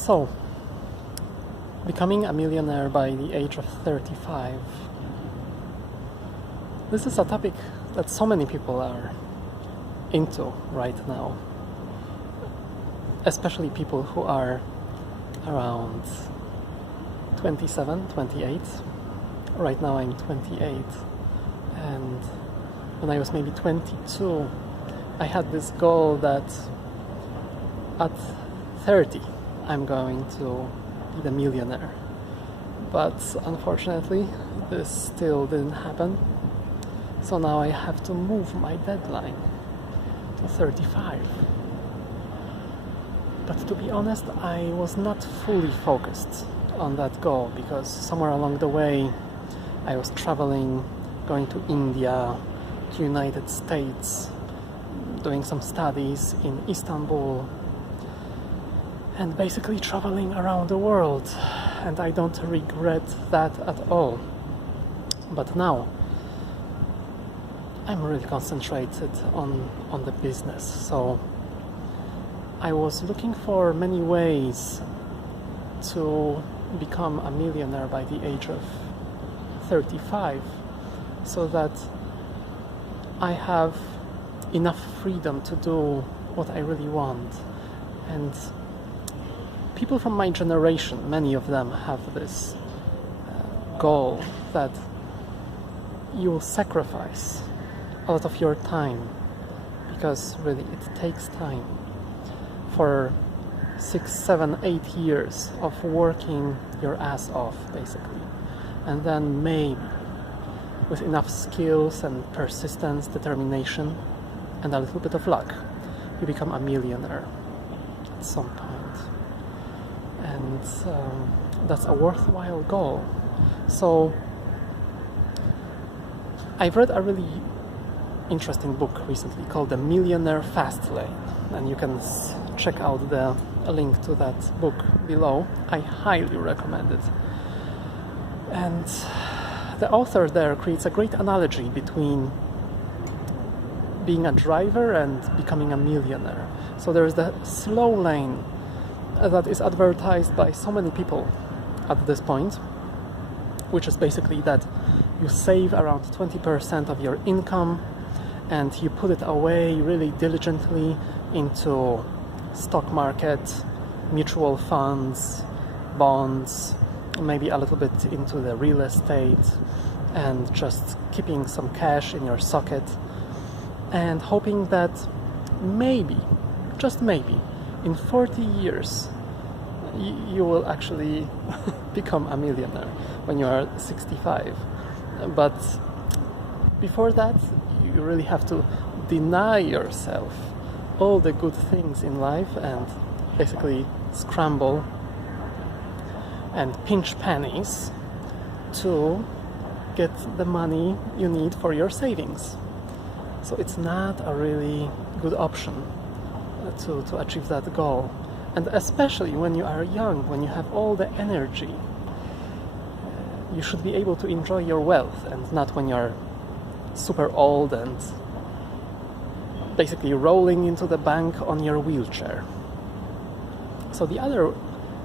So, becoming a millionaire by the age of 35. This is a topic that so many people are into right now, especially people who are around 27, 28. Right now I'm 28, and when I was maybe 22, I had this goal that at 30 I'm going to be the millionaire. But unfortunately, this still didn't happen. So now I have to move my deadline to 35. But to be honest, I was not fully focused on that goal, because somewhere along the way I was traveling, going to India, to United States, doing some studies in Istanbul, and basically traveling around the world, and I don't regret that at all. But now I'm really concentrated on the business, so I was looking for many ways to become a millionaire by the age of 35, so that I have enough freedom to do what I really want. And people from my generation, many of them have this goal that you will sacrifice a lot of your time, because really it takes time for 6, 7, 8 years of working your ass off, basically. And then maybe with enough skills and persistence, determination, and a little bit of luck, you become a millionaire at some point. And that's a worthwhile goal. So I've read a really interesting book recently called The Millionaire Fast Lane, and you can check out the link to that book below. I highly recommend it. And the author there creates a great analogy between being a driver and becoming a millionaire. So there's the slow lane that is advertised by so many people at this point, which is basically that you save around 20% of your income and you put it away really diligently into stock market, mutual funds, bonds, maybe a little bit into the real estate, and just keeping some cash in your socket and hoping that maybe, just maybe, in 40 years you will actually become a millionaire when you are 65. But before that, you really have to deny yourself all the good things in life and basically scramble and pinch pennies to get the money you need for your savings. So it's not a really good option to achieve that goal. And especially when you are young, when you have all the energy, you should be able to enjoy your wealth, and not when you're super old and basically rolling into the bank on your wheelchair. So the other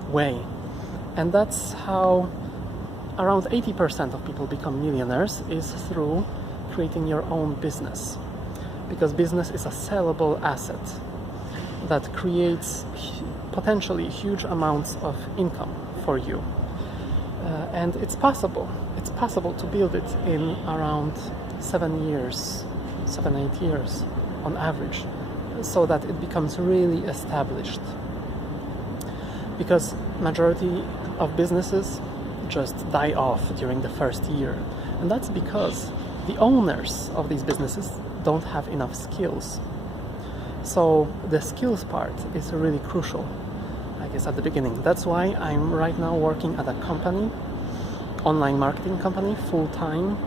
way, and that's how around 80% of people become millionaires, is through creating your own business. Because business is a sellable asset that creates potentially huge amounts of income for you. And it's possible to build it in around 7 years, 7, 8 years on average, so that it becomes really established. Because majority of businesses just die off during the first year. And that's because the owners of these businesses don't have enough skills. So the skills part is really crucial, I guess, at the beginning. That's why I'm right now working at a company, online marketing company, full-time,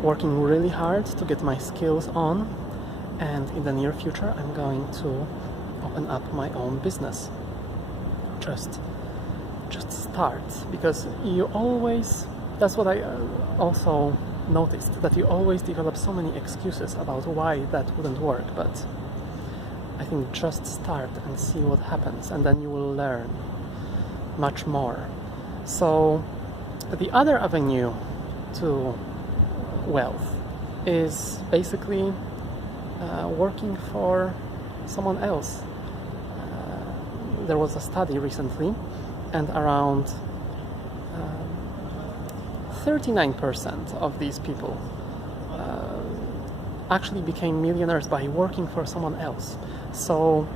working really hard to get my skills on, and in the near future I'm going to open up my own business. Just start, because you always, that's what I also noticed, that you always develop so many excuses about why that wouldn't work. But I think just start and see what happens, and then you will learn much more. So the other avenue to wealth is basically working for someone else. There was a study recently, and around 39% of these people actually became millionaires by working for someone else. So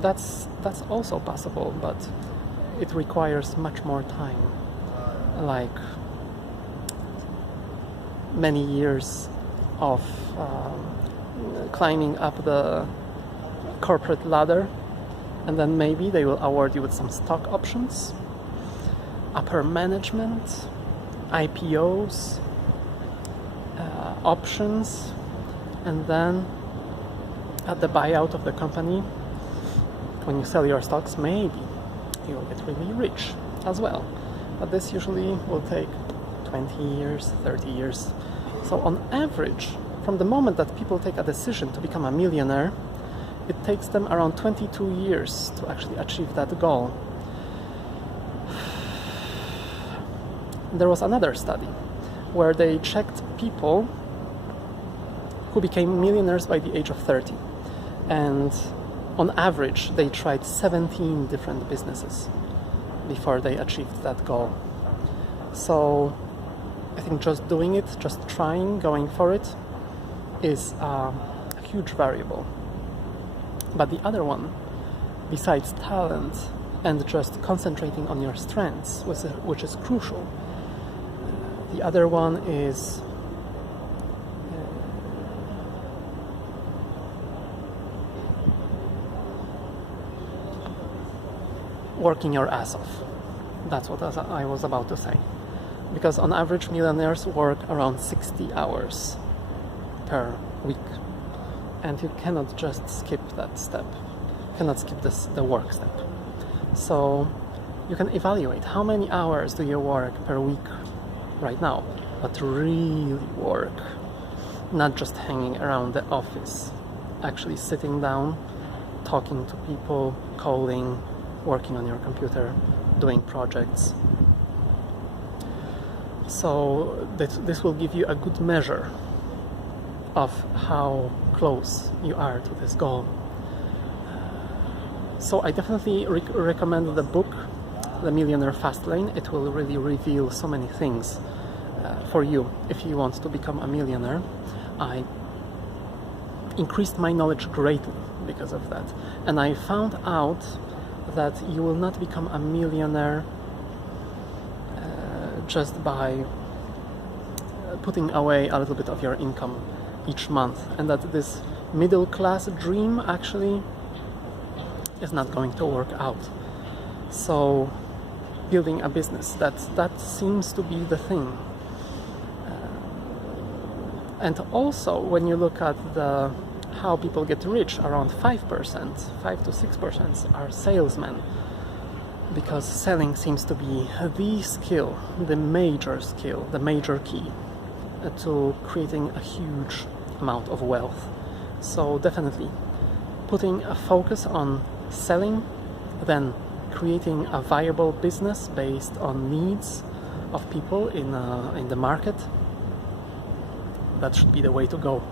that's also possible, but it requires much more time, like many years of climbing up the corporate ladder, and then maybe they will award you with some stock options, upper management, IPOs, options, and then at the buyout of the company, when you sell your stocks, maybe you will get really rich as well. But this usually will take 20 years, 30 years. So on average, from the moment that people take a decision to become a millionaire, it takes them around 22 years to actually achieve that goal. There was another study where they checked people who became millionaires by the age of 30. And on average, they tried 17 different businesses before they achieved that goal. So I think just doing it, just trying, going for it, is a huge variable. But the other one, besides talent and just concentrating on your strengths, which is crucial, the other one is working your ass off. That's what I was about to say. Because on average, millionaires work around 60 hours per week. And you cannot just skip that step. You cannot skip the work step. So you can evaluate how many hours do you work per week right now, but really work. Not just hanging around the office. Actually sitting down, talking to people, calling, working on your computer, doing projects. So this will give you a good measure of how close you are to this goal. So I definitely recommend the book, The Millionaire Fast Lane. It will really reveal so many things for you if you want to become a millionaire. I increased my knowledge greatly because of that. And I found out that you will not become a millionaire just by putting away a little bit of your income each month, and that this middle class dream actually is not going to work out. So building a business, that seems to be the thing. And also when you look at how people get rich, around 5%, 5 to 6% are salesmen, because selling seems to be the skill, the major skill, the major key to creating a huge amount of wealth. So definitely putting a focus on selling, then creating a viable business based on needs of people in the market, that should be the way to go.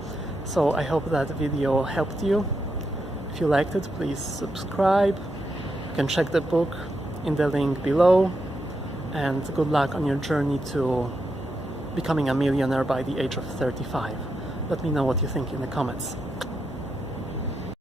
So I hope that video helped you. If you liked it, please subscribe. You can check the book in the link below, and good luck on your journey to becoming a millionaire by the age of 35. Let me know what you think in the comments.